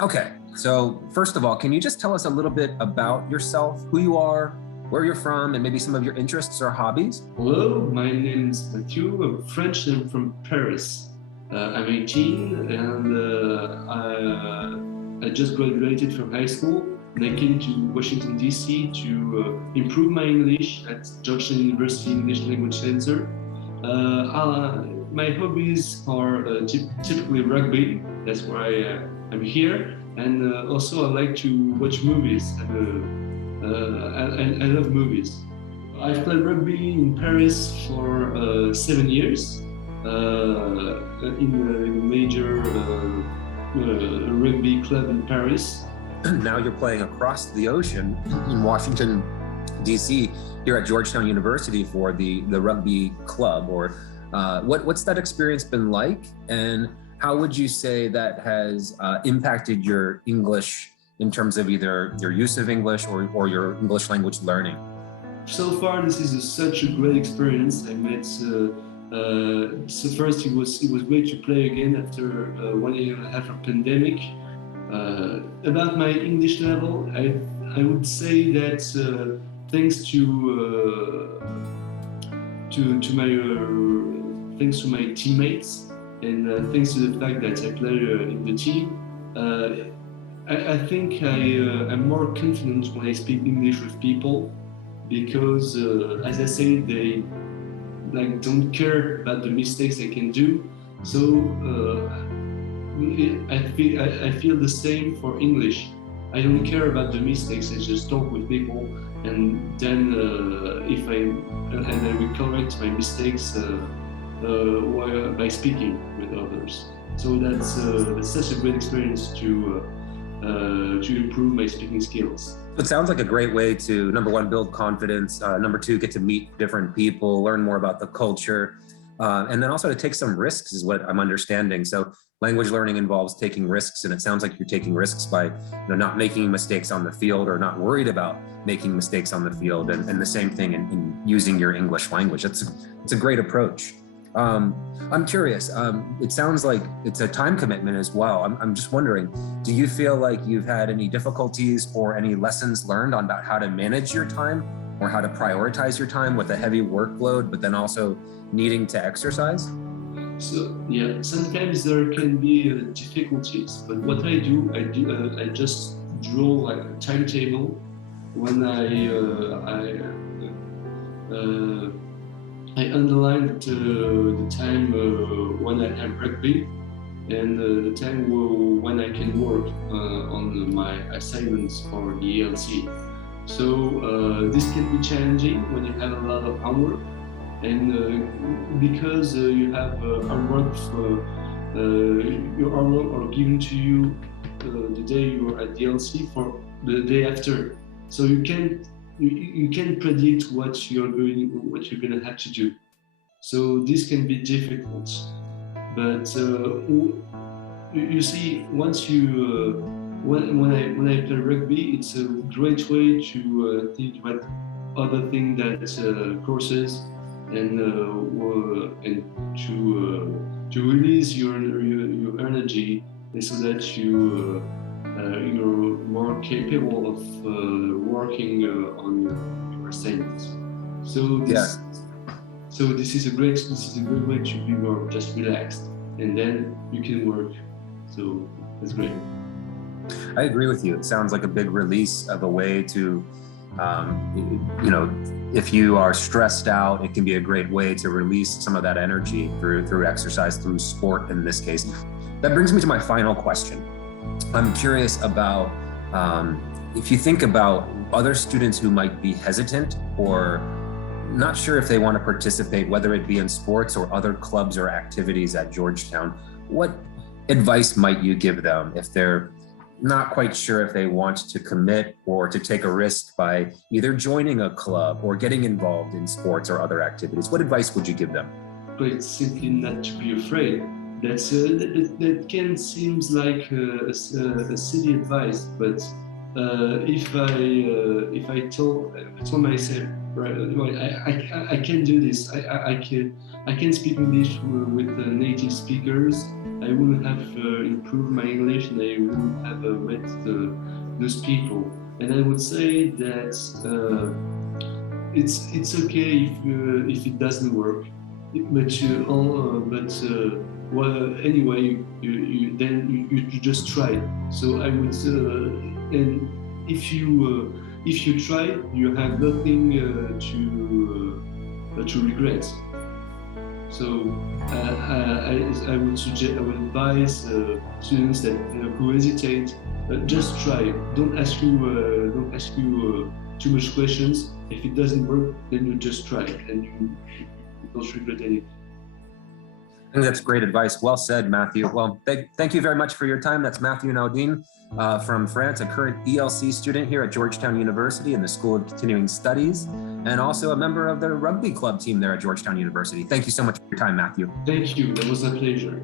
Okay, so first of all, can you just tell us a little bit about yourself, who you are, where you're from, and maybe some of your interests or hobbies? Hello, my name is Matthieu. I'm French and I'm from Paris. I'm 18 and I just graduated from high school and I came to Washington, D.C. to improve my English at Georgetown University English Language Center. My hobbies are typically rugby, that's why I'm here, and also I like to watch movies. I love movies. I've played rugby in Paris for 7 years in a major rugby club in Paris. Now you're playing across the ocean in Washington, D.C., here at Georgetown University for the rugby club. Or what's that experience been like? And how would you say that has impacted your English in terms of either your use of English or your English language learning? So far, this is such a great experience. I met. So first, it was great to play again after 1 year and a half of pandemic. About my English level, I would say that thanks to my teammates and thanks to the fact that I play in the team. I think I'm more confident when I speak English with people because, as I say, they don't care about the mistakes I can do. So I feel the same for English. I don't care about the mistakes. I just talk with people, and then I will correct my mistakes by speaking with others. So that's such a great experience to improve my speaking skills. It sounds like a great way to, number one, build confidence, number two, get to meet different people, learn more about the culture, and then also to take some risks is what I'm understanding. So language learning involves taking risks, and it sounds like you're taking risks by not making mistakes on the field or not worried about making mistakes on the field, and the same thing in using your English language. It's a great approach. I'm curious, it sounds like it's a time commitment as well. I'm just wondering, do you feel like you've had any difficulties or any lessons learned on about how to manage your time or how to prioritize your time with a heavy workload, but then also needing to exercise? So yeah, sometimes there can be difficulties, but what I do, I just draw like a timetable when I underline the time when I have rugby and the time when I can work on my assignments for the ELC. So this can be challenging when you have a lot of homework, and because you have homework, your homework are given to you the day you are at the ELC for the day after. So you can predict what you're gonna have to do. So this can be difficult, but you see, once you when I play rugby, it's a great way to think about other things that courses and to release your energy, and so that you're more capable of working on your assignments. So this is a great way to be more just relaxed, and then you can work. So that's great. I agree with you. It sounds like a big release of a way to, if you are stressed out, it can be a great way to release some of that energy through exercise, through sport in this case. That brings me to my final question. I'm curious about if you think about other students who might be hesitant or not sure if they want to participate, whether it be in sports or other clubs or activities at Georgetown, what advice might you give them if they're not quite sure if they want to commit or to take a risk by either joining a club or getting involved in sports or other activities? What advice would you give them? But simply not to be afraid. That can seem like a silly advice, but if I told myself Right. Well, I can do this. I can speak English with native speakers. I will have improved my English, and I will have met those people. And I would say that it's okay if it doesn't work, but well, anyway, you just try. So I would and if you try, you have nothing to regret. So I would suggest, I would advise students that who hesitate, just try. Don't ask you too much questions. If it doesn't work, then you just try, and you don't regret anything. I think that's great advice. Well said, Matthieu. Well, thank you very much for your time. That's Matthieu Naudin from France, a current ELC student here at Georgetown University in the School of Continuing Studies, and also a member of the rugby club team there at Georgetown University. Thank you so much for your time, Matthieu. Thank you. It was a pleasure.